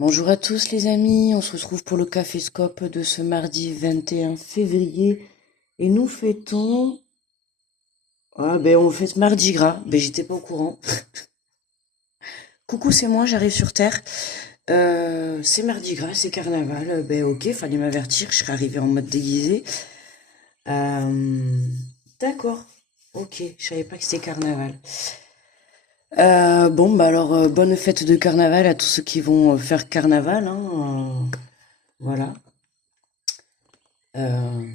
Bonjour à tous les amis, on se retrouve pour le Caféscope de ce mardi 21 février et nous fêtons... on fête Mardi Gras, j'étais pas au courant. Coucou, c'est moi, j'arrive sur Terre. C'est Mardi Gras, c'est Carnaval, ok, fallait m'avertir, je serais arrivée en mode déguisé. Euh, d'accord, ok, je savais pas que c'était Carnaval. Bonne fête de Carnaval à tous ceux qui vont faire Carnaval, hein, voilà. Euh,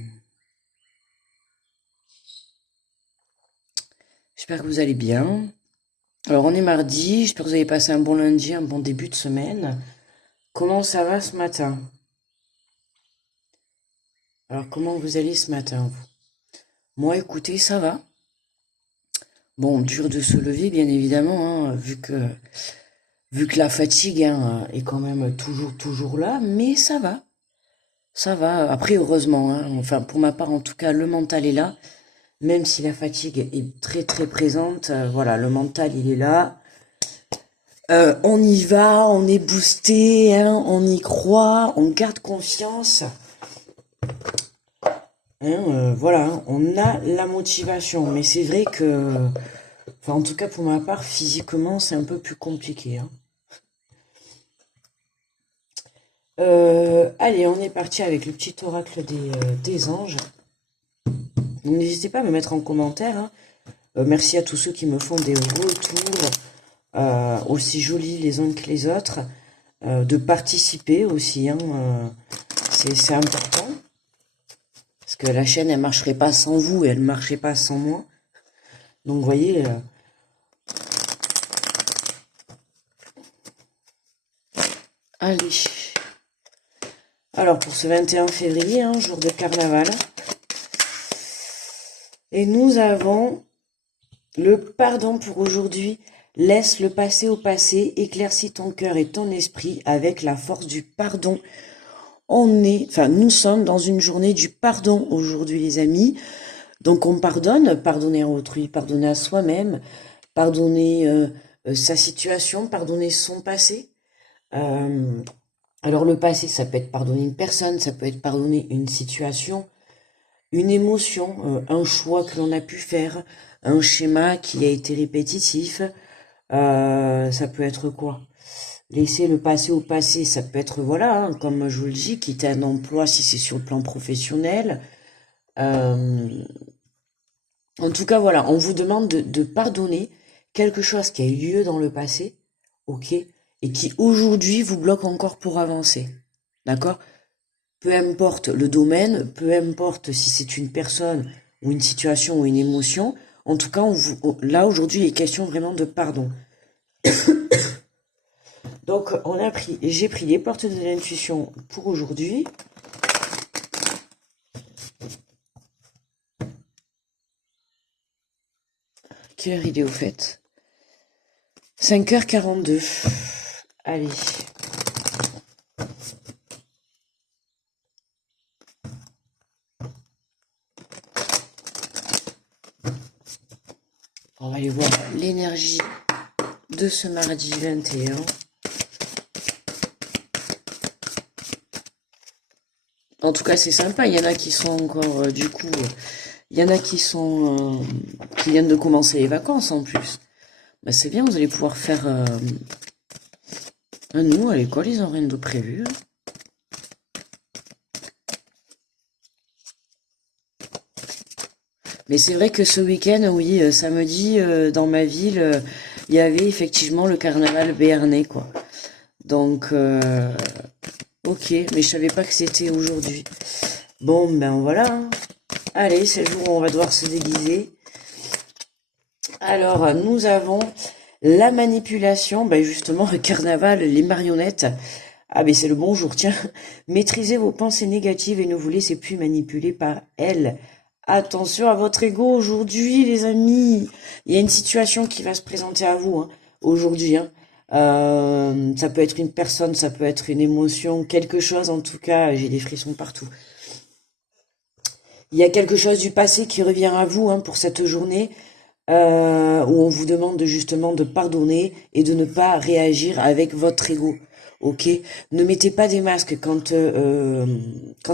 J'espère que vous allez bien. Alors, on est mardi, j'espère que vous avez passé un bon lundi, un bon début de semaine. Comment ça va ce matin? Alors, comment vous allez ce matin, vous? Moi, écoutez, ça va. Bon, dur de se lever, bien évidemment, hein, vu que la fatigue hein, est quand même toujours là, mais ça va. Ça va. Après, heureusement, hein, enfin, pour ma part, en tout cas, le mental est là. Même si la fatigue est très présente, voilà, le mental, il est là. On y va, on est boosté, hein, on y croit, on garde confiance. Hein, voilà, hein, on a la motivation. Mais c'est vrai que, enfin, en tout cas pour ma part, physiquement, c'est un peu plus compliqué. Hein. Allez, on est parti avec le petit oracle des anges. Donc, n'hésitez pas à me mettre en commentaire. Hein. Merci à tous ceux qui me font des retours aussi jolis les uns que les autres. De participer aussi, hein, c'est important. Parce que la chaîne, elle marcherait pas sans vous et elle marcherait pas sans moi. Donc, vous voyez... allez. Alors, pour ce 21 février, hein, jour de carnaval. Et nous avons le pardon pour aujourd'hui. Laisse le passé au passé, éclaircis ton cœur et ton esprit avec la force du pardon. Nous sommes dans une journée du pardon aujourd'hui, les amis. Donc, on pardonne, pardonner à autrui, pardonner à soi-même, pardonner sa situation, pardonner son passé. Alors, le passé, ça peut être pardonner une personne, ça peut être pardonner une situation, une émotion, un choix que l'on a pu faire, un schéma qui a été répétitif. Ça peut être quoi? Laisser le passé au passé, ça peut être, voilà, hein, comme je vous le dis, quitter un emploi si c'est sur le plan professionnel. Euh, En tout cas, voilà, on vous demande de pardonner quelque chose qui a eu lieu dans le passé, ok, et qui aujourd'hui vous bloque encore pour avancer. D'accord? Peu importe le domaine, peu importe si c'est une personne ou une situation ou une émotion, en tout cas, là aujourd'hui, il est question vraiment de pardon. Donc, j'ai pris les portes de l'intuition pour aujourd'hui. Quelle heure il est au fait? 5h42. Allez. On va aller voir l'énergie de ce mardi 21. En tout cas, c'est sympa. Il y en a qui sont encore, il y en a qui viennent de commencer les vacances en plus. Bah, c'est bien, vous allez pouvoir faire. Nous, à l'école, ils n'ont rien de prévu. Hein. Mais c'est vrai que ce week-end, oui, samedi, dans ma ville, il y avait effectivement le carnaval béarnais, quoi. Donc, ok, mais je savais pas que c'était aujourd'hui. Bon, ben voilà. Hein. Allez, c'est le jour où on va devoir se déguiser. Alors, nous avons la manipulation, ben justement, le carnaval, les marionnettes. Ah ben c'est le bon jour, tiens. Maîtrisez vos pensées négatives et ne vous laissez plus manipuler par elles. Attention à votre ego aujourd'hui, les amis. Il y a une situation qui va se présenter à vous hein, aujourd'hui. Hein. Ça peut être une personne, ça peut être une émotion, quelque chose. En tout cas, j'ai des frissons partout. Il y a quelque chose du passé qui revient à vous hein, pour cette journée. Où on vous demande justement de pardonner et de ne pas réagir avec votre ego. ok? Ne mettez pas des masques quand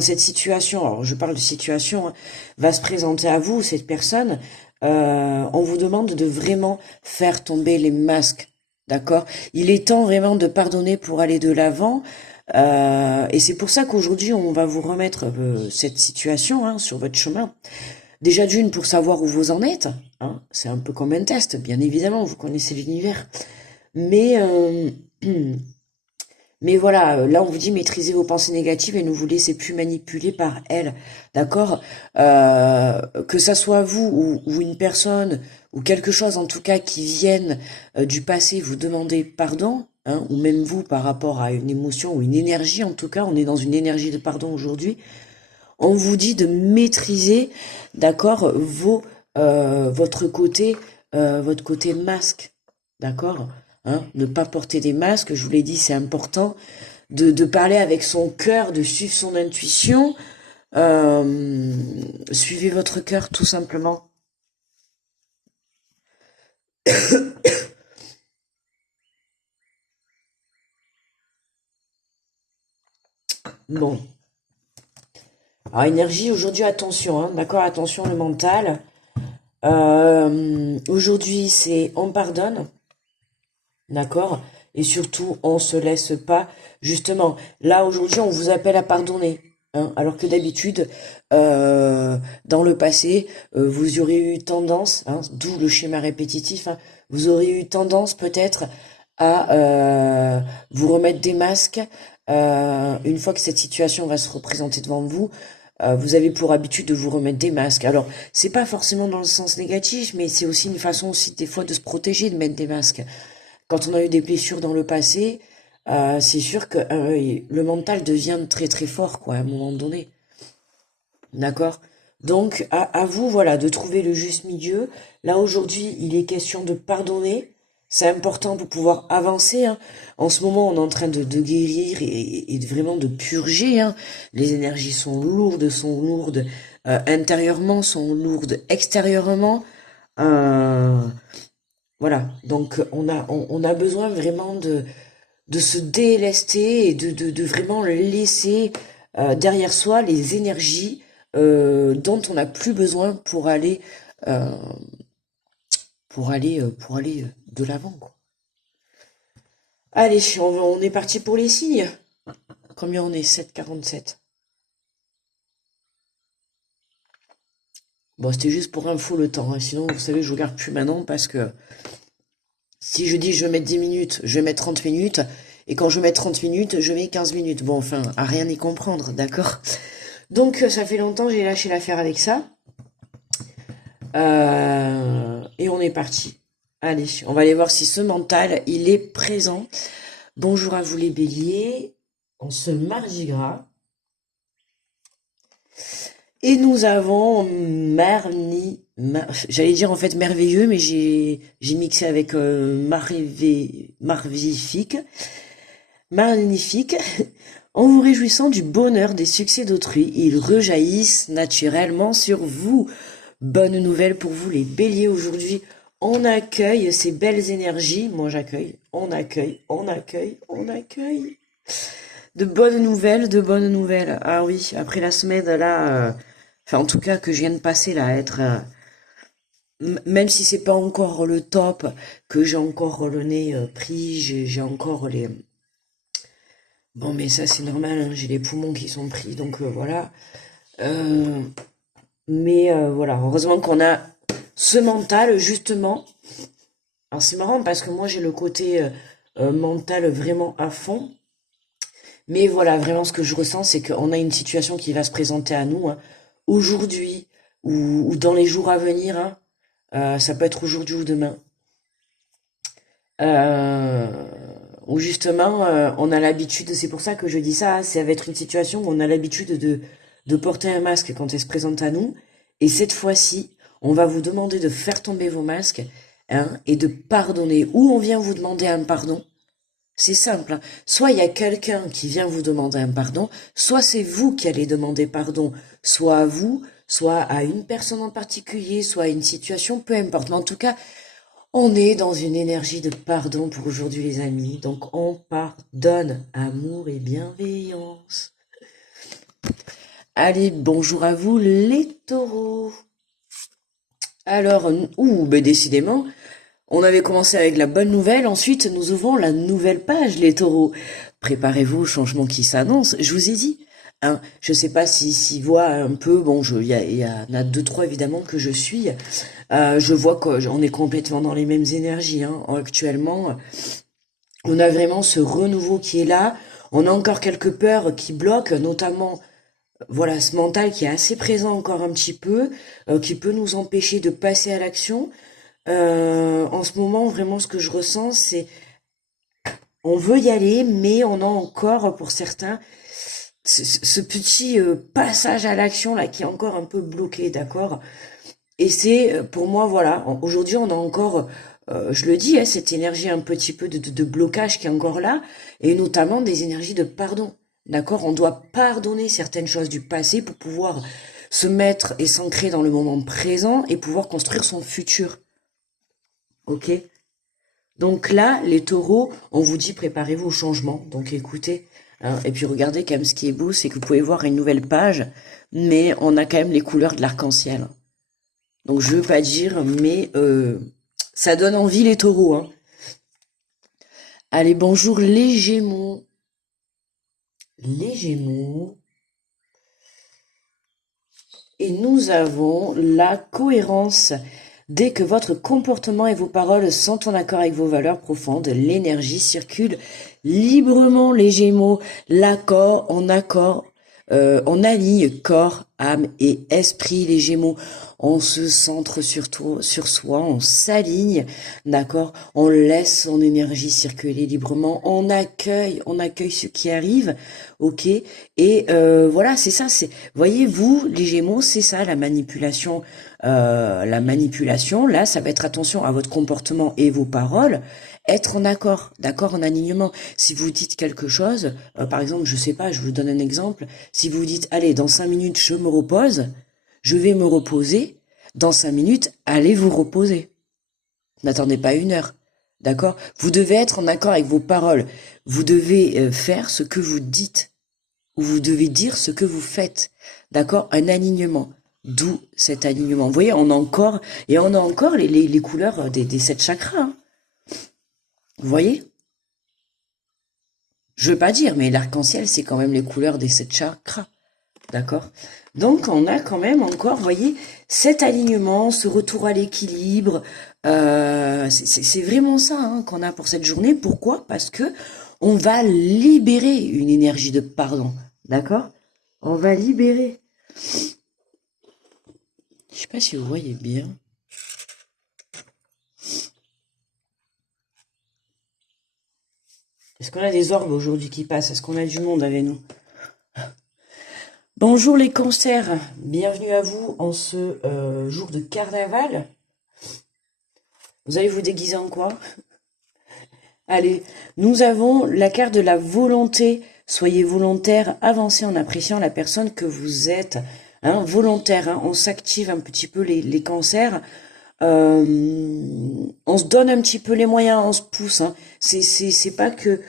cette situation, alors je parle de situation, hein, va se présenter à vous, cette personne, on vous demande de vraiment faire tomber les masques, d'accord? Il est temps vraiment de pardonner pour aller de l'avant, et c'est pour ça qu'aujourd'hui on va vous remettre cette situation, hein, sur votre chemin. Déjà d'une pour savoir où vous en êtes, hein, c'est un peu comme un test, bien évidemment, vous connaissez l'univers. Mais, mais voilà, là on vous dit maîtrisez vos pensées négatives et ne vous laissez plus manipuler par elles, d'accord? Que ça soit vous ou une personne ou quelque chose en tout cas qui vienne du passé vous demander pardon, hein, ou même vous par rapport à une émotion ou une énergie, en tout cas on est dans une énergie de pardon aujourd'hui. On vous dit de maîtriser, d'accord, votre côté masque, d'accord, hein, ne pas porter des masques. Je vous l'ai dit, c'est important de parler avec son cœur, de suivre son intuition. Suivez votre cœur tout simplement. Bon, alors énergie aujourd'hui, attention, hein, d'accord, attention le mental. Aujourd'hui, c'est on pardonne. D'accord? Et surtout, on se laisse pas. Justement, là aujourd'hui, on vous appelle à pardonner. Hein, alors que d'habitude, dans le passé, vous aurez eu tendance, hein, d'où le schéma répétitif, hein, vous aurez eu tendance peut-être à vous remettre des masques. Une fois que cette situation va se représenter devant vous, vous avez pour habitude de vous remettre des masques. Alors, c'est pas forcément dans le sens négatif, mais c'est aussi une façon aussi des fois de se protéger, de mettre des masques. Quand on a eu des blessures dans le passé, c'est sûr que le mental devient très très fort, quoi, à un moment donné. D'accord? Donc, à vous, voilà, de trouver le juste milieu. Là, aujourd'hui, il est question de pardonner. C'est important pour pouvoir avancer, hein. En ce moment, on est en train de guérir et vraiment de purger, hein. Les énergies sont lourdes, intérieurement, sont lourdes, extérieurement. Euh, voilà, donc on a besoin vraiment de se délester et de vraiment laisser derrière soi les énergies dont on n'a plus besoin euh, pour aller de l'avant, quoi. Allez, on est parti pour les signes. Combien on est? 7,47. Bon, c'était juste pour info le temps, hein. Sinon, vous savez, je regarde plus maintenant parce que si je dis je vais mettre 10 minutes, je vais mettre 30 minutes, et quand je mets 30 minutes, je mets 15 minutes. Bon, enfin, à rien y comprendre, d'accord? Donc, ça fait longtemps que j'ai lâché l'affaire avec ça. Et on est parti. Allez, on va aller voir si ce mental, il est présent. Bonjour à vous les béliers, en ce mardi gras. Et nous avons j'allais dire en fait merveilleux, mais j'ai mixé avec marvifique, magnifique. En vous réjouissant du bonheur des succès d'autrui, ils rejaillissent naturellement sur vous. Bonne nouvelle pour vous les béliers aujourd'hui. On accueille ces belles énergies. Moi j'accueille. On accueille. On accueille. On accueille. De bonnes nouvelles, de bonnes nouvelles. Ah oui, après la semaine là, enfin en tout cas que je viens de passer là, être même si c'est pas encore le top, que j'ai encore le nez pris, j'ai encore les. Bon mais ça c'est normal, hein, j'ai les poumons qui sont pris, donc voilà. Euh, mais voilà, heureusement qu'on a ce mental justement. Alors c'est marrant parce que moi j'ai le côté mental vraiment à fond. Mais voilà, vraiment ce que je ressens, c'est qu'on a une situation qui va se présenter à nous, hein, aujourd'hui ou dans les jours à venir, hein. Ça peut être aujourd'hui ou demain. Euh, Où justement, on a l'habitude, c'est pour ça que je dis ça, hein, ça va être une situation où on a l'habitude de porter un masque quand elle se présente à nous. Et cette fois-ci, on va vous demander de faire tomber vos masques, hein, et de pardonner. Ou on vient vous demander un pardon. C'est simple, hein. Soit il y a quelqu'un qui vient vous demander un pardon, soit c'est vous qui allez demander pardon, soit à vous, soit à une personne en particulier, soit à une situation, peu importe. Mais en tout cas, On est dans une énergie de pardon pour aujourd'hui, les amis. Donc, on pardonne. Amour et bienveillance. Allez, bonjour à vous, les taureaux. Alors, ben décidément, on avait commencé avec la bonne nouvelle. Ensuite, nous ouvrons la nouvelle page, les taureaux. Préparez-vous au changement qui s'annonce. Je vous ai dit. Hein, je sais pas si voit un peu. Bon, il y en a deux, trois évidemment que je suis. Je vois qu'on est complètement dans les mêmes énergies. Hein. Actuellement, on a vraiment ce renouveau qui est là. On a encore quelques peurs qui bloquent, notamment voilà ce mental qui est assez présent encore un petit peu, qui peut nous empêcher de passer à l'action. En ce moment, vraiment, ce que je ressens, c'est on veut y aller, mais on a encore, pour certains, ce petit passage à l'action là qui est encore un peu bloqué, d'accord? Et c'est pour moi, voilà, aujourd'hui, on a encore, je le dis, hein, cette énergie un petit peu de blocage qui est encore là, et notamment des énergies de pardon, d'accord? On doit pardonner certaines choses du passé pour pouvoir se mettre et s'ancrer dans le moment présent et pouvoir construire son futur, ok? Donc là, les taureaux, on vous dit préparez-vous au changement. Donc écoutez, hein, et puis regardez quand même ce qui est beau, c'est que vous pouvez voir une nouvelle page, mais on a quand même les couleurs de l'arc-en-ciel. Donc je veux pas dire, mais ça donne envie les taureaux. Hein. Allez, bonjour les Gémeaux. Les Gémeaux. Et nous avons la cohérence. Dès que votre comportement et vos paroles sont en accord avec vos valeurs profondes, l'énergie circule librement, les Gémeaux. L'accord, on aligne corps, âme et esprit, les Gémeaux. On se centre sur soi, on s'aligne, d'accord? On laisse son énergie circuler librement, on accueille ce qui arrive, ok? Et voilà, c'est ça, voyez, vous, les Gémeaux, c'est ça, la manipulation. Là, ça va être attention à votre comportement et vos paroles, être en accord, d'accord, en alignement. Si vous dites quelque chose, par exemple, je sais pas, je vous donne un exemple, si vous dites, allez, dans 5 minutes, je me repose, je vais me reposer, dans 5 minutes, allez vous reposer. N'attendez pas 1 heure, d'accord? Vous devez être en accord avec vos paroles, vous devez faire ce que vous dites, ou vous devez dire ce que vous faites, d'accord? Un alignement. D'où cet alignement. Vous voyez, on a encore les couleurs des 7 chakras. Hein. Vous voyez? Je veux pas dire, mais l'arc-en-ciel, c'est quand même les couleurs des 7 chakras. D'accord? Donc, on a quand même encore, vous voyez, cet alignement, ce retour à l'équilibre. C'est vraiment ça hein, qu'on a pour cette journée. Pourquoi? Parce que on va libérer une énergie de pardon. D'accord? On va libérer. Je sais pas si vous voyez bien. Est-ce qu'on a des orbes aujourd'hui qui passent? Est-ce qu'on a du monde avec nous? Bonjour les cancers, bienvenue à vous en ce jour de carnaval. Vous allez vous déguiser en quoi? Allez, nous avons la carte de la volonté. Soyez volontaire, avancez en appréciant la personne que vous êtes. Hein, volontaire, hein, on s'active un petit peu les cancers. On se donne un petit peu les moyens, on se pousse. Hein. C'est pas que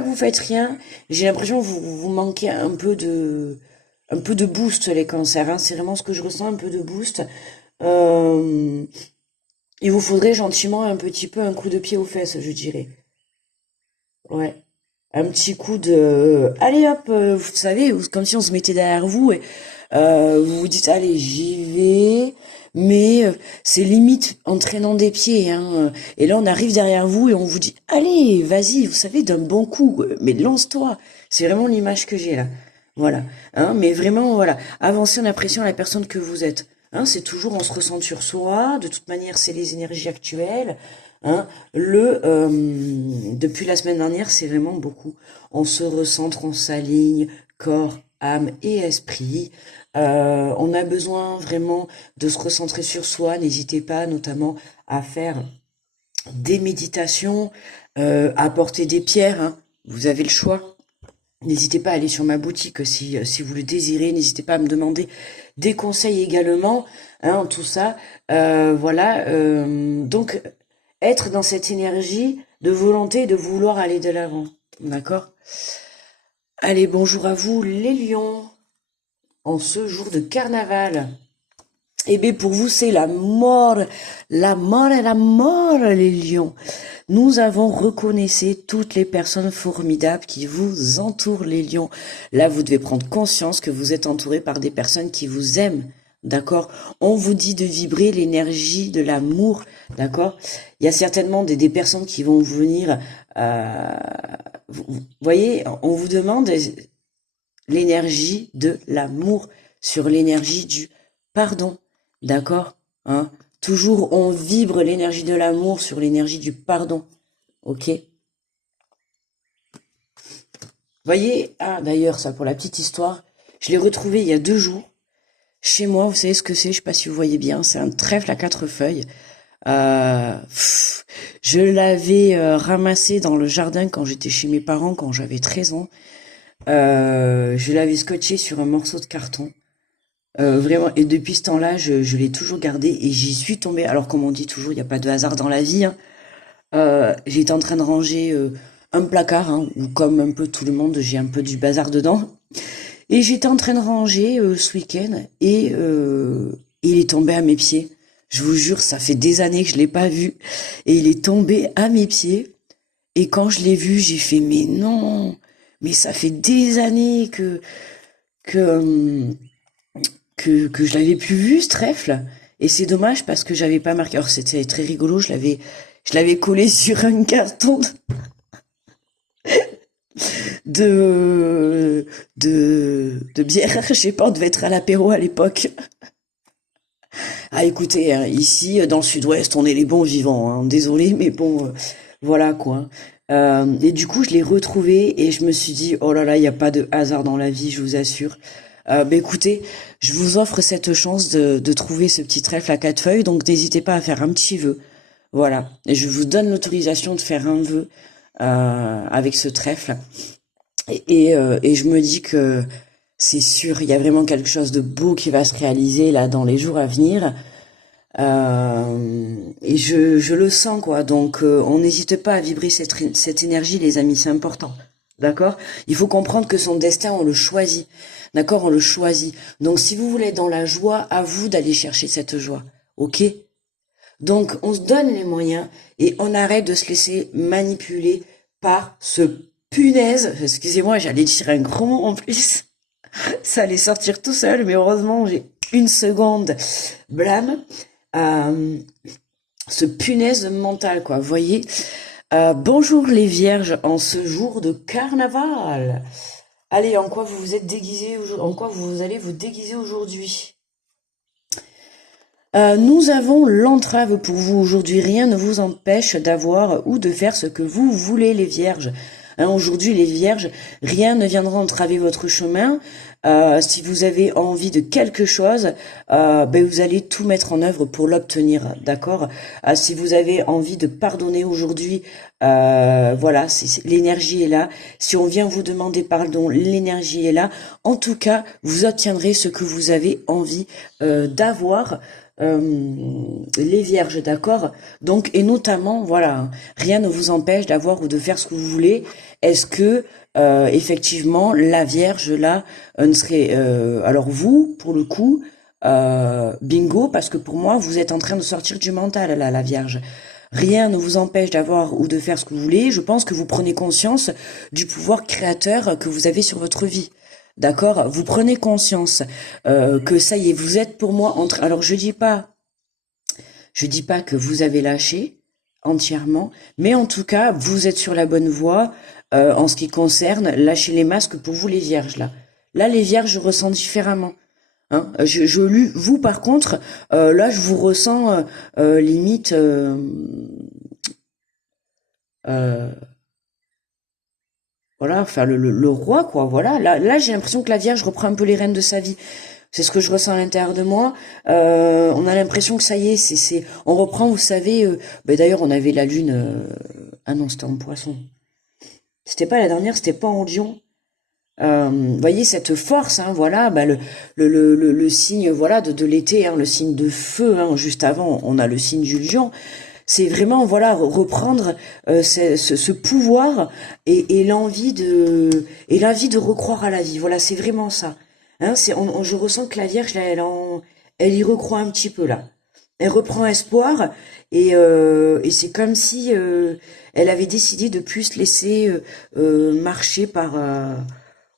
vous faites rien. J'ai l'impression que vous manquez un peu de boost les cancers. Hein. C'est vraiment ce que je ressens, un peu de boost. Il vous faudrait gentiment un petit peu un coup de pied aux fesses, je dirais. Ouais. Un petit coup de allez hop, vous savez, comme si on se mettait derrière vous et vous vous dites allez j'y vais, mais c'est limite en traînant des pieds, hein. Et là on arrive derrière vous et on vous dit allez vas-y, vous savez d'un bon coup, mais lance-toi. C'est vraiment l'image que j'ai là. Voilà, hein, mais vraiment voilà, avancez en appréciant la personne que vous êtes. Hein, c'est toujours on se ressent sur soi. De toute manière, c'est les énergies actuelles. Hein, depuis la semaine dernière, c'est vraiment beaucoup. On se recentre, on s'aligne, corps, âme et esprit. On a besoin vraiment de se recentrer sur soi. N'hésitez pas notamment à faire des méditations, à porter des pierres. Hein. Vous avez le choix. N'hésitez pas à aller sur ma boutique si vous le désirez. N'hésitez pas à me demander des conseils également, hein, tout ça. Voilà. Donc, être dans cette énergie de volonté et de vouloir aller de l'avant. D'accord? Allez, bonjour à vous, les lions, en ce jour de carnaval. Eh bien, pour vous, c'est la mort et la mort, les lions. Nous avons reconnaissé toutes les personnes formidables qui vous entourent, les lions. Là, vous devez prendre conscience que vous êtes entouré par des personnes qui vous aiment, d'accord? On vous dit de vibrer l'énergie de l'amour, d'accord? Il y a certainement des personnes qui vont venir... vous voyez, on vous demande l'énergie de l'amour sur l'énergie du pardon. D'accord, hein? Toujours, on vibre l'énergie de l'amour sur l'énergie du pardon. Ok? Voyez, ah, d'ailleurs, ça, pour la petite histoire, je l'ai retrouvé il y a 2 jours. Chez moi, vous savez ce que c'est? Je sais pas si vous voyez bien. C'est un trèfle à 4 feuilles. Je l'avais ramassé dans le jardin quand j'étais chez mes parents, quand j'avais 13 ans. Je l'avais scotché sur un morceau de carton. Vraiment, et depuis ce temps-là, je l'ai toujours gardé et j'y suis tombée. Alors, comme on dit toujours, il n'y a pas de hasard dans la vie, hein. J'étais en train de ranger un placard, hein, où comme un peu tout le monde, j'ai un peu du bazar dedans. Et j'étais en train de ranger ce week-end et il est tombé à mes pieds. Je vous jure, ça fait des années que je l'ai pas vu. Et il est tombé à mes pieds. Et quand je l'ai vu, j'ai fait, mais non, mais ça fait des années que, hum, que je l'avais plus vu, ce trèfle. Et c'est dommage parce que j'avais pas marqué. Alors c'était très rigolo, je l'avais collé sur un carton de bière. Je sais pas, on devait être à l'apéro à l'époque. Ah écoutez, hein, ici dans le sud-ouest, on est les bons vivants, hein. Désolé, mais bon, voilà quoi. Et du coup, je l'ai retrouvé et je me suis dit, oh là là, il n'y a pas de hasard dans la vie, je vous assure. Écoutez, je vous offre cette chance de trouver ce petit trèfle à 4 feuilles, donc n'hésitez pas à faire un petit vœu. Voilà, et je vous donne l'autorisation de faire un vœu avec ce trèfle. Et je me dis que c'est sûr, il y a vraiment quelque chose de beau qui va se réaliser là dans les jours à venir. Et je le sens quoi. Donc on n'hésite pas à vibrer cette énergie, les amis, c'est important. D'accord? Il faut comprendre que son destin, on le choisit. D'accord? On le choisit. Donc si vous voulez être dans la joie, à vous d'aller chercher cette joie. Ok? Donc on se donne les moyens et on arrête de se laisser manipuler par ce punaise. Excusez-moi, j'allais dire un gros mot en plus. Ça allait sortir tout seul, mais heureusement j'ai une seconde. Blâme. Ce punaise mental, quoi. Vous voyez? Bonjour les vierges en ce jour de carnaval. Allez, en quoi vous vous êtes déguisés aujourd'hui? En quoi vous allez vous déguiser aujourd'hui? Nous avons l'entrave pour vous aujourd'hui. Rien ne vous empêche d'avoir ou de faire ce que vous voulez, les vierges. Hein, aujourd'hui, les vierges, rien ne viendra entraver votre chemin. Si vous avez envie de quelque chose, vous allez tout mettre en œuvre pour l'obtenir, d'accord? Si vous avez envie de pardonner aujourd'hui, voilà, l'énergie est là. Si on vient vous demander pardon, l'énergie est là. En tout cas, vous obtiendrez ce que vous avez envie d'avoir. Les vierges, d'accord? Donc, et notamment, voilà, rien ne vous empêche d'avoir ou de faire ce que vous voulez. Est-ce que, effectivement, la vierge, là, ne serait... alors vous, pour le coup, bingo, parce que pour moi, vous êtes en train de sortir du mental, là, la vierge. Rien ne vous empêche d'avoir ou de faire ce que vous voulez. Je pense que vous prenez conscience du pouvoir créateur que vous avez sur votre vie. D'accord? Vous prenez conscience que ça y est, vous êtes pour moi entre. Alors je dis pas que vous avez lâché entièrement, mais en tout cas vous êtes sur la bonne voie en ce qui concerne lâcher les masques pour vous les vierges là. Là les vierges je ressens différemment. Hein, vous par contre, là je vous ressens limite. Voilà, enfin le roi, quoi, voilà. Là j'ai l'impression que la Vierge reprend un peu les rênes de sa vie. C'est ce que je ressens à l'intérieur de moi. On a l'impression que ça y est, on reprend, vous savez. D'ailleurs, on avait la lune. Ah non, c'était en Poisson. C'était pas la dernière, c'était pas en Lion. Voyez cette force, hein, voilà, bah le signe, voilà, de l'été, hein, le signe de feu, hein, juste avant, on a le signe du lion. C'est vraiment, voilà, reprendre ce pouvoir et l'envie de recroire à la vie. Voilà, c'est vraiment ça. Hein, je ressens que la Vierge, là, elle y recroit un petit peu là. Elle reprend espoir et c'est comme si elle avait décidé de plus se laisser marcher par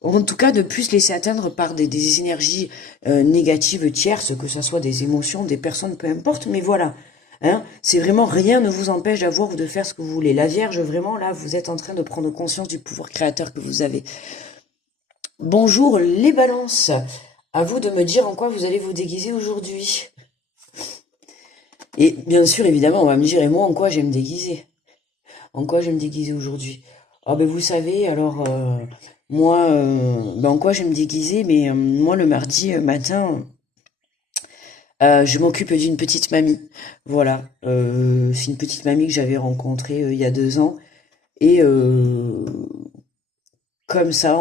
en tout cas de plus se laisser atteindre par des énergies négatives tierces, que ce soit des émotions, des personnes, peu importe, mais voilà. Hein, c'est vraiment rien ne vous empêche d'avoir ou de faire ce que vous voulez. La Vierge, vraiment, là, vous êtes en train de prendre conscience du pouvoir créateur que vous avez. Bonjour les balances. À vous de me dire en quoi vous allez vous déguiser aujourd'hui. Et bien sûr, évidemment, on va me dire, et moi, en quoi je vais me déguiser? En quoi je vais me déguiser aujourd'hui? Ah ben vous savez, alors, moi, ben en quoi je vais me déguiser? Mais moi, le mardi matin, je m'occupe d'une petite mamie. Voilà, c'est une petite mamie que j'avais rencontrée il y a 2 ans. Et comme ça,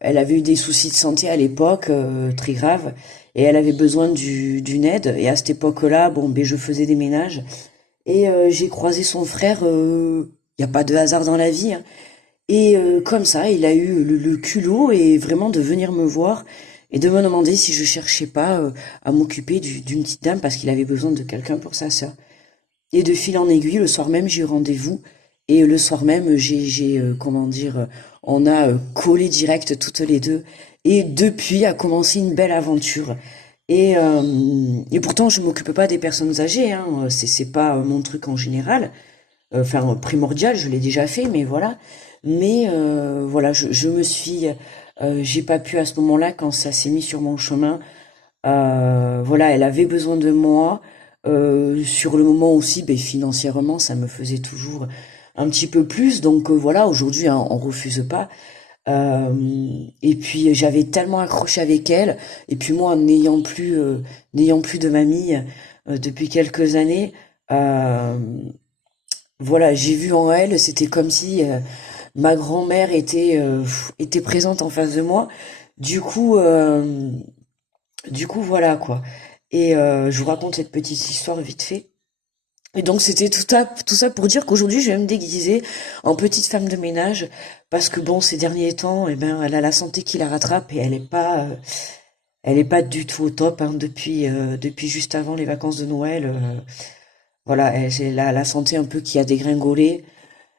elle avait eu des soucis de santé à l'époque, très graves, et elle avait besoin d'une aide. Et à cette époque-là, bon, ben je faisais des ménages. Et j'ai croisé son frère, il n'y a pas de hasard dans la vie, hein. Et comme ça, il a eu le culot et vraiment de venir me voir et de me demander si je cherchais pas à m'occuper d'une petite dame parce qu'il avait besoin de quelqu'un pour sa sœur. Et de fil en aiguille, le soir même, j'ai eu rendez-vous. Et le soir même, comment dire, on a collé direct toutes les deux. Et depuis a commencé une belle aventure. Et pourtant, je m'occupe pas des personnes âgées, hein. C'est pas mon truc en général. Enfin, primordial, je l'ai déjà fait, mais voilà. Mais voilà, je me suis, j'ai pas pu à ce moment-là quand ça s'est mis sur mon chemin. Voilà, elle avait besoin de moi. Sur le moment aussi, ben, financièrement, ça me faisait toujours un petit peu plus. Donc voilà, aujourd'hui, hein, on refuse pas. Et puis j'avais tellement accroché avec elle. Et puis moi, n'ayant plus de mamie depuis quelques années, euh, voilà, j'ai vu en elle, c'était comme si ma grand-mère était présente en face de moi. Du coup, euh, du coup, voilà quoi. Et je vous raconte cette petite histoire vite fait. Et donc c'était tout ça pour dire qu'aujourd'hui je vais me déguiser en petite femme de ménage parce que bon ces derniers temps eh ben elle a la santé qui la rattrape et elle est pas du tout au top hein, depuis juste avant les vacances de Noël voilà c'est la santé un peu qui a dégringolé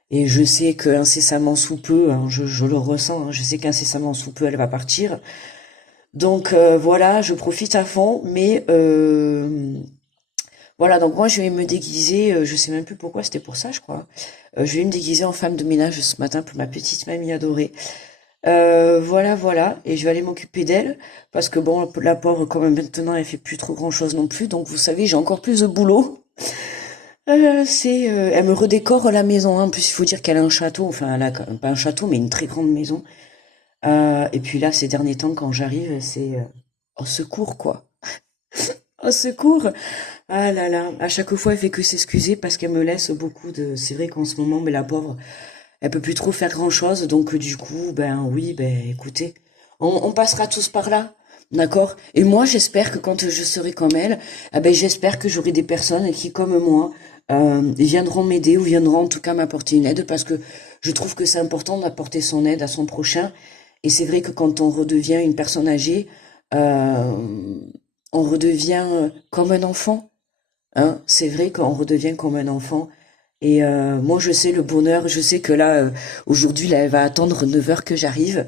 et je sais que incessamment sous peu hein, je le ressens hein, je sais qu'incessamment sous peu elle va partir donc voilà je profite à fond mais voilà, donc moi je vais me déguiser, je sais même plus pourquoi, c'était pour ça je crois. Je vais me déguiser en femme de ménage ce matin pour ma petite mamie adorée. Voilà, voilà, et je vais aller m'occuper d'elle, parce que bon, la pauvre, comme maintenant elle fait plus trop grand-chose non plus, donc vous savez, j'ai encore plus de boulot. Elle me redécore la maison, hein. En plus il faut dire qu'elle a un château, enfin elle a pas un château, mais une très grande maison. Et puis là, ces derniers temps, quand j'arrive, c'est au secours quoi. Au secours! Ah là là, à chaque fois elle fait que s'excuser parce qu'elle me laisse beaucoup de. C'est vrai qu'en ce moment, mais la pauvre, elle peut plus trop faire grand-chose, donc du coup, ben oui, ben écoutez, on passera tous par là, d'accord? Et moi, j'espère que quand je serai comme elle, eh ben j'espère que j'aurai des personnes qui, comme moi, viendront m'aider ou viendront en tout cas m'apporter une aide parce que je trouve que c'est important d'apporter son aide à son prochain. Et c'est vrai que quand on redevient une personne âgée, euh, on redevient comme un enfant. Hein, c'est vrai qu'on redevient comme un enfant. Et moi, je sais le bonheur. Je sais que là, aujourd'hui, là, elle va attendre 9 heures que j'arrive.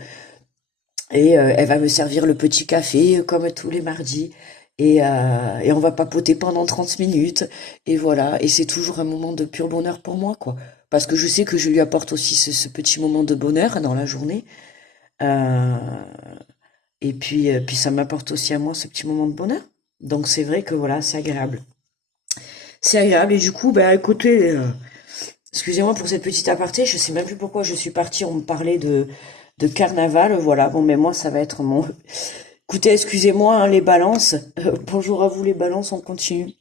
Et elle va me servir le petit café, comme tous les mardis. Et on va papoter pendant 30 minutes. Et voilà. Et c'est toujours un moment de pur bonheur pour moi, quoi. Parce que je sais que je lui apporte aussi ce petit moment de bonheur dans la journée. Euh, et puis ça m'apporte aussi à moi ce petit moment de bonheur. Donc c'est vrai que voilà, c'est agréable. C'est agréable et du coup, bah écoutez, excusez-moi pour cette petite aparté, je sais même plus pourquoi je suis partie, on me parlait de carnaval, voilà, bon mais moi ça va être mon... Écoutez, excusez-moi hein, les balances, bonjour à vous les balances, on continue.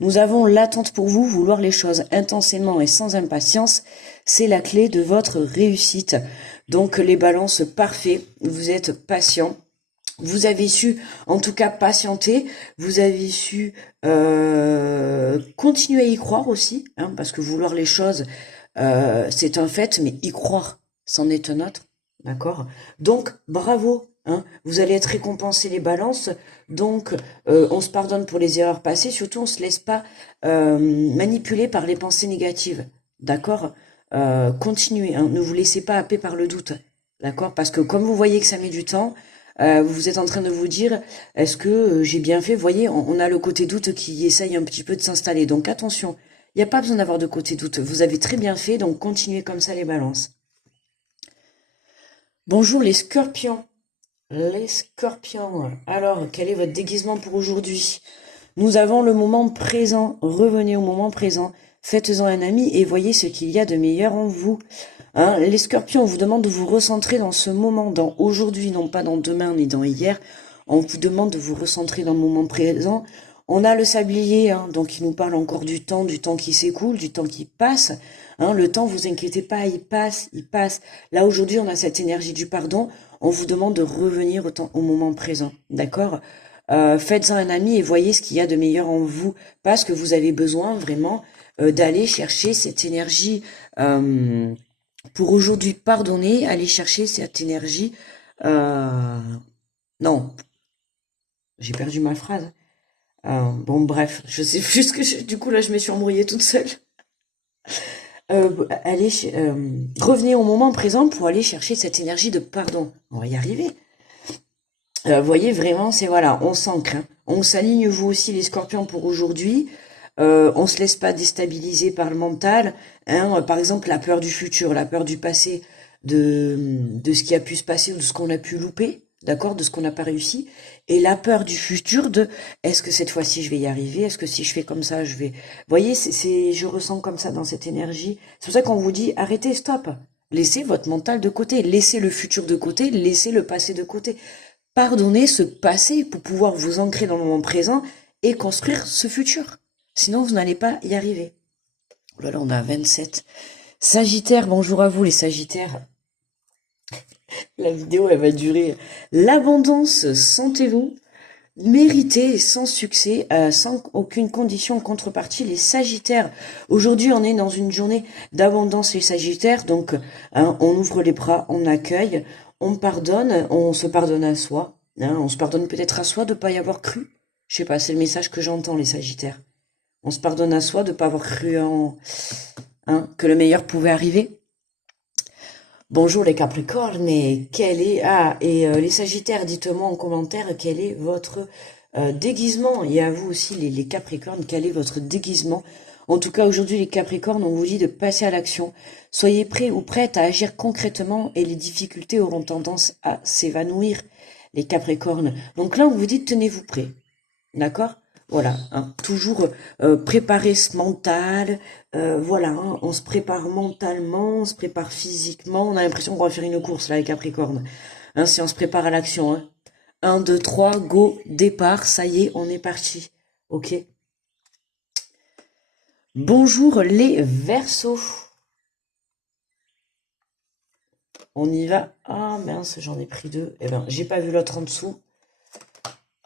Nous avons l'attente pour vous, vouloir les choses intensément et sans impatience, c'est la clé de votre réussite. Donc les balances, parfait, vous êtes patient. Vous avez su, en tout cas, patienter. Vous avez su continuer à y croire aussi, hein, parce que vouloir les choses, c'est un fait, mais y croire, c'en est un autre, d'accord? Donc, bravo, hein, vous allez être récompensé les balances. Donc, on se pardonne pour les erreurs passées. Surtout, on se laisse pas manipuler par les pensées négatives, d'accord? Continuez, hein, ne vous laissez pas happer par le doute, d'accord? Parce que comme vous voyez que ça met du temps, vous êtes en train de vous dire, est-ce que j'ai bien fait? Vous voyez, on a le côté doute qui essaye un petit peu de s'installer. Donc attention, il n'y a pas besoin d'avoir de côté doute. Vous avez très bien fait, donc continuez comme ça les balances. Bonjour les scorpions. Les scorpions. Alors, quel est votre déguisement pour aujourd'hui? Nous avons le moment présent. Revenez au moment présent. Faites-en un ami et voyez ce qu'il y a de meilleur en vous. Hein, les scorpions, on vous demande de vous recentrer dans ce moment, dans aujourd'hui, non pas dans demain ni dans hier. On vous demande de vous recentrer dans le moment présent. On a le sablier, hein, donc il nous parle encore du temps qui s'écoule, du temps qui passe. Hein, le temps, vous inquiétez pas, il passe, il passe. Là, aujourd'hui, on a cette énergie du pardon. On vous demande de revenir au moment présent, d'accord? Faites-en un ami et voyez ce qu'il y a de meilleur en vous, parce que vous avez besoin vraiment d'aller chercher cette énergie pour aujourd'hui pardonner, aller chercher cette énergie. Non, j'ai perdu ma phrase. Bon, bref, je sais plus ce que du coup là, je me suis embrouillée toute seule. Revenez au moment présent pour aller chercher cette énergie de pardon. On va y arriver. Vous voyez, vraiment, c'est voilà, on s'ancre. Hein. On s'aligne, vous aussi, les scorpions, pour aujourd'hui. On se laisse pas déstabiliser par le mental. Hein. Par exemple, la peur du futur, la peur du passé, de ce qui a pu se passer ou de ce qu'on a pu louper, d'accord, de ce qu'on n'a pas réussi. Et la peur du futur de est-ce que cette fois-ci je vais y arriver? Est-ce que si je fais comme ça, je vais... Vous voyez, je ressens comme ça dans cette énergie. C'est pour ça qu'on vous dit arrêtez, stop. Laissez votre mental de côté, laissez le futur de côté, laissez le passé de côté. Pardonnez ce passé pour pouvoir vous ancrer dans le moment présent et construire ce futur. Sinon, vous n'allez pas y arriver. Oh là là, on a 27. Sagittaire, bonjour à vous les Sagittaires. La vidéo, elle va durer. L'abondance, sentez-vous mérité et sans succès, sans aucune condition en contrepartie. Les Sagittaires, aujourd'hui, on est dans une journée d'abondance, les Sagittaires. Donc, hein, on ouvre les bras, on accueille, on pardonne, on se pardonne à soi. Hein, on se pardonne peut-être à soi de ne pas y avoir cru. Je sais pas, c'est le message que j'entends, les Sagittaires. On se pardonne à soi de ne pas avoir cru que le meilleur pouvait arriver. Bonjour les Capricornes, et les Sagittaires, dites-moi en commentaire quel est votre déguisement, et à vous aussi les Capricornes, quel est votre déguisement. En tout cas, aujourd'hui les Capricornes, on vous dit de passer à l'action. Soyez prêts ou prêtes à agir concrètement et les difficultés auront tendance à s'évanouir, les Capricornes. Donc là, on vous dit tenez-vous prêts, d'accord? Voilà, hein, toujours préparer ce mental, voilà, hein, on se prépare mentalement, on se prépare physiquement, on a l'impression qu'on va faire une course là avec Capricorne, hein, si on se prépare à l'action. Hein. 1, 2, 3, go, départ, ça y est, on est parti, ok. Bonjour les Verseaux. On y va. Ah mince, j'en ai pris 2, eh ben, j'ai pas vu l'autre en dessous.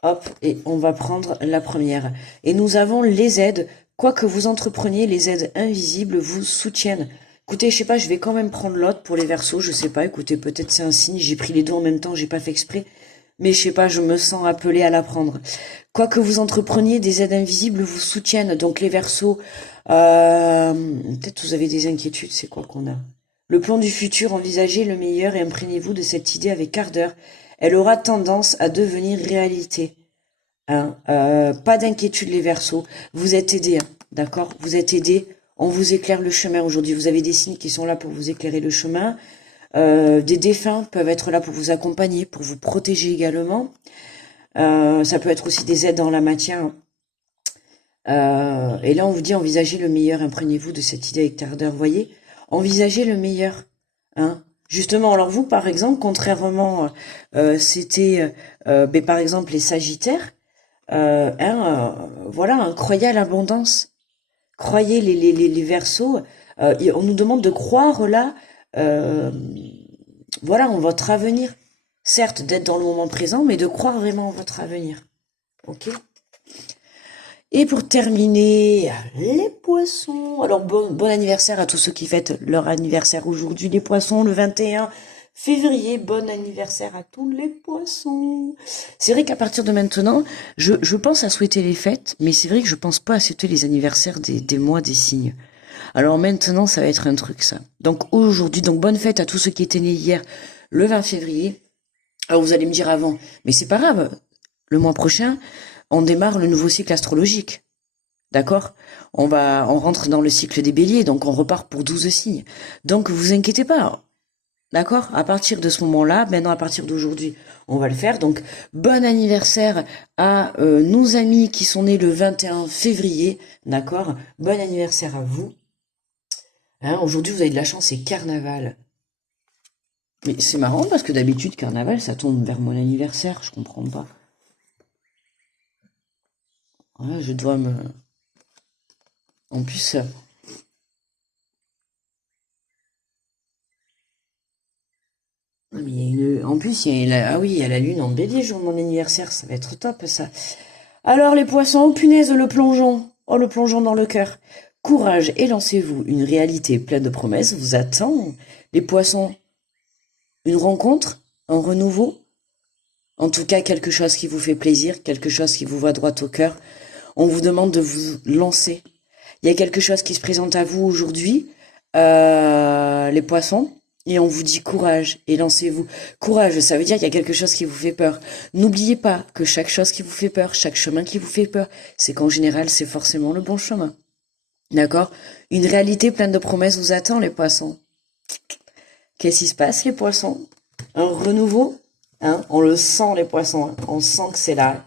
Hop, et on va prendre la première. Et nous avons les aides. Quoi que vous entrepreniez, les aides invisibles vous soutiennent. Écoutez, je sais pas, je vais quand même prendre l'autre pour les Verseaux, je sais pas, écoutez, peut-être c'est un signe, j'ai pris les deux en même temps, j'ai pas fait exprès. Mais je sais pas, je me sens appelée à la prendre. Quoi que vous entrepreniez, des aides invisibles vous soutiennent. Donc les Verseaux, peut-être vous avez des inquiétudes, c'est quoi qu'on a? Le plan du futur, envisagez le meilleur et imprégnez-vous de cette idée avec ardeur. Elle aura tendance à devenir réalité. Hein, pas d'inquiétude les Verseaux. Vous êtes aidés, hein, d'accord? Vous êtes aidés. On vous éclaire le chemin aujourd'hui. Vous avez des signes qui sont là pour vous éclairer le chemin. Des défunts peuvent être là pour vous accompagner, pour vous protéger également. Ça peut être aussi des aides dans la matière. Et là, on vous dit envisagez le meilleur. Imprégnez-vous de cette idée avec ardeur. Voyez, envisagez le meilleur. Hein? Justement, alors vous, par exemple, contrairement, c'était, par exemple, les Sagittaires, voilà, hein, croyez à l'abondance, croyez les Verseaux, on nous demande de croire là, voilà, en votre avenir. Certes, d'être dans le moment présent, mais de croire vraiment en votre avenir. Ok? Et pour terminer, les poissons. Alors, bon anniversaire à tous ceux qui fêtent leur anniversaire aujourd'hui, les poissons, le 21 février. Bon anniversaire à tous les poissons. C'est vrai qu'à partir de maintenant, je pense à souhaiter les fêtes, mais c'est vrai que je pense pas à souhaiter les anniversaires des mois, des signes. Alors maintenant, ça va être un truc, ça. Donc aujourd'hui, donc bonne fête à tous ceux qui étaient nés hier, le 20 février. Alors vous allez me dire avant, mais c'est pas grave. Le mois prochain, on démarre le nouveau cycle astrologique. D'accord? On rentre dans le cycle des béliers, donc on repart pour 12 signes. Donc vous inquiétez pas. D'accord? À partir de ce moment-là, maintenant à partir d'aujourd'hui, on va le faire. Donc bon anniversaire à nos amis qui sont nés le 21 février. D'accord? Bon anniversaire à vous. Hein, aujourd'hui, vous avez de la chance, c'est carnaval. Mais c'est marrant parce que d'habitude, carnaval, ça tombe vers mon anniversaire. Je comprends pas. Ouais, je dois me... En plus... mais il y a en plus, ah oui, il y a la lune en bélier, jour de mon anniversaire. Ça va être top, ça. Alors, les poissons, oh punaise, le plongeon. Oh, le plongeon dans le cœur. Courage et lancez-vous. Une réalité pleine de promesses vous attend. Les poissons, une rencontre, un renouveau. En tout cas, quelque chose qui vous fait plaisir, quelque chose qui vous va droit au cœur. On vous demande de vous lancer. Il y a quelque chose qui se présente à vous aujourd'hui, les poissons, et on vous dit courage et lancez-vous. Courage, ça veut dire qu'il y a quelque chose qui vous fait peur. N'oubliez pas que chaque chose qui vous fait peur, chaque chemin qui vous fait peur, c'est qu'en général, c'est forcément le bon chemin. D'accord? Une réalité pleine de promesses vous attend, les poissons. Qu'est-ce qui se passe, les poissons? Un renouveau? Hein? On le sent, les poissons. Hein? On sent que c'est là.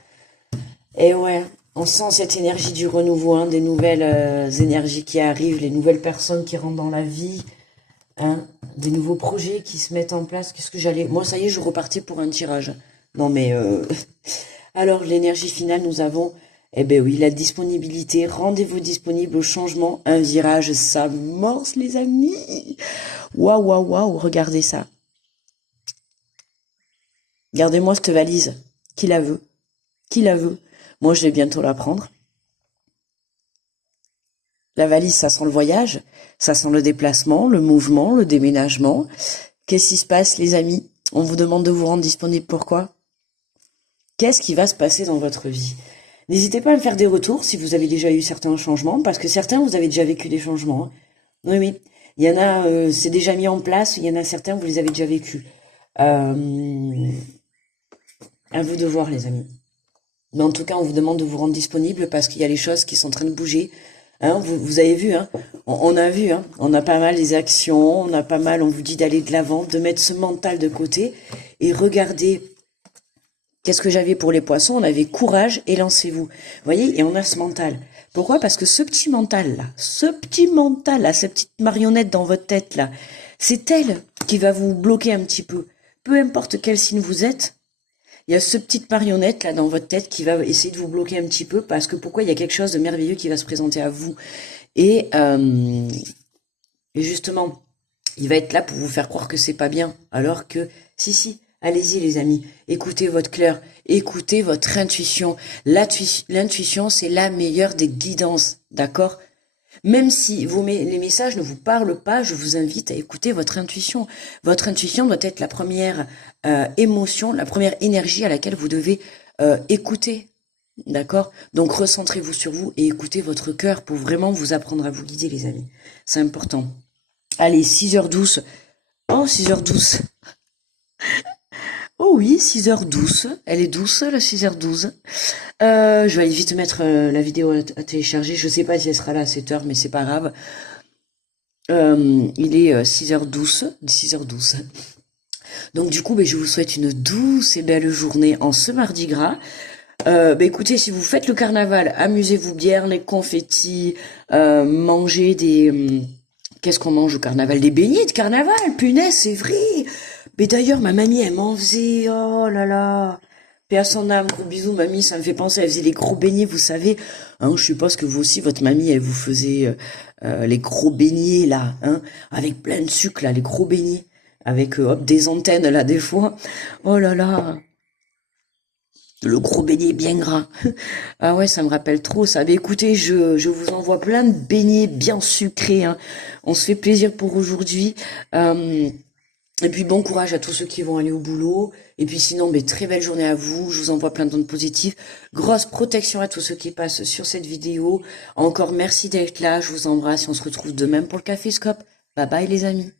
Et ouais, on sent cette énergie du renouveau, hein, des nouvelles énergies qui arrivent, les nouvelles personnes qui rentrent dans la vie, hein, des nouveaux projets qui se mettent en place. Qu'est-ce que j'allais... Moi, ça y est, je repartais pour un tirage. Non, mais... Alors, l'énergie finale, nous avons... Eh ben oui, la disponibilité. Rendez-vous disponible au changement. Un virage s'amorce, les amis. Waouh, waouh, waouh, regardez ça. Gardez-moi cette valise. Qui la veut? Qui la veut? Moi, je vais bientôt la prendre. La valise, ça sent le voyage, ça sent le déplacement, le mouvement, le déménagement. Qu'est-ce qui se passe, les amis? On vous demande de vous rendre disponible. Pourquoi? Qu'est-ce qui va se passer dans votre vie? N'hésitez pas à me faire des retours si vous avez déjà eu certains changements, parce que certains, vous avez déjà vécu des changements. Hein. Oui, oui. Il y en a, c'est déjà mis en place, il y en a certains, vous les avez déjà vécus. À vous de voir, les amis. Mais en tout cas, on vous demande de vous rendre disponible parce qu'il y a les choses qui sont en train de bouger. Hein, vous avez vu, hein, on a vu, hein, on a pas mal les actions, on a pas mal, on vous dit d'aller de l'avant, de mettre ce mental de côté et regardez. Qu'est-ce que j'avais pour les poissons? On avait courage et lancez-vous. Vous voyez, et on a ce mental. Pourquoi? Parce que ce petit mental là, cette petite marionnette dans votre tête là, c'est elle qui va vous bloquer un petit peu. Peu importe quel signe vous êtes, il y a ce petite marionnette là dans votre tête qui va essayer de vous bloquer un petit peu parce que pourquoi? Il y a quelque chose de merveilleux qui va se présenter à vous. Et justement, il va être là pour vous faire croire que c'est pas bien. Alors que, si, allez-y les amis, écoutez votre cœur, écoutez votre intuition. L'intuition, c'est la meilleure des guidances, d'accord? Même si les messages ne vous parlent pas, je vous invite à écouter votre intuition. Votre intuition doit être la première émotion, la première énergie à laquelle vous devez écouter. D'accord? Donc recentrez-vous sur vous et écoutez votre cœur pour vraiment vous apprendre à vous guider, les amis. C'est important. Allez, 6h12. Oh, 6h12. Oh oui, 6h12. Elle est douce, la 6h12. Je vais aller vite mettre la vidéo à télécharger. Je sais pas si elle sera là à 7h, mais c'est pas grave. Il est 6h12. 6h12. Donc du coup, je vous souhaite une douce et belle journée en ce mardi gras. Écoutez, si vous faites le carnaval, amusez-vous bien, les confettis, mangez des... Qu'est-ce qu'on mange au carnaval? Des beignets de carnaval, punaise, c'est vrai. Mais d'ailleurs, ma mamie, elle m'en faisait, oh là là. Paix à son âme, gros bisous, mamie, ça me fait penser, elle faisait les gros beignets, vous savez. Hein, je suppose que vous aussi, votre mamie, elle vous faisait les gros beignets, là, hein, avec plein de sucre, là, les gros beignets. avec hop des antennes là des fois. Oh là là, le gros beignet bien gras. Ah ouais, ça me rappelle trop ça. Mais écoutez, je vous envoie plein de beignets bien sucrés, hein. On se fait plaisir pour aujourd'hui. Euh, et puis bon courage à tous ceux qui vont aller au boulot. Et puis sinon, mais très belle journée à vous. Je vous envoie plein d'ondes positives. Grosse protection à tous ceux qui passent sur cette vidéo. Encore merci d'être là. Je vous embrasse et on se retrouve demain pour le Café Scope. Bye bye les amis.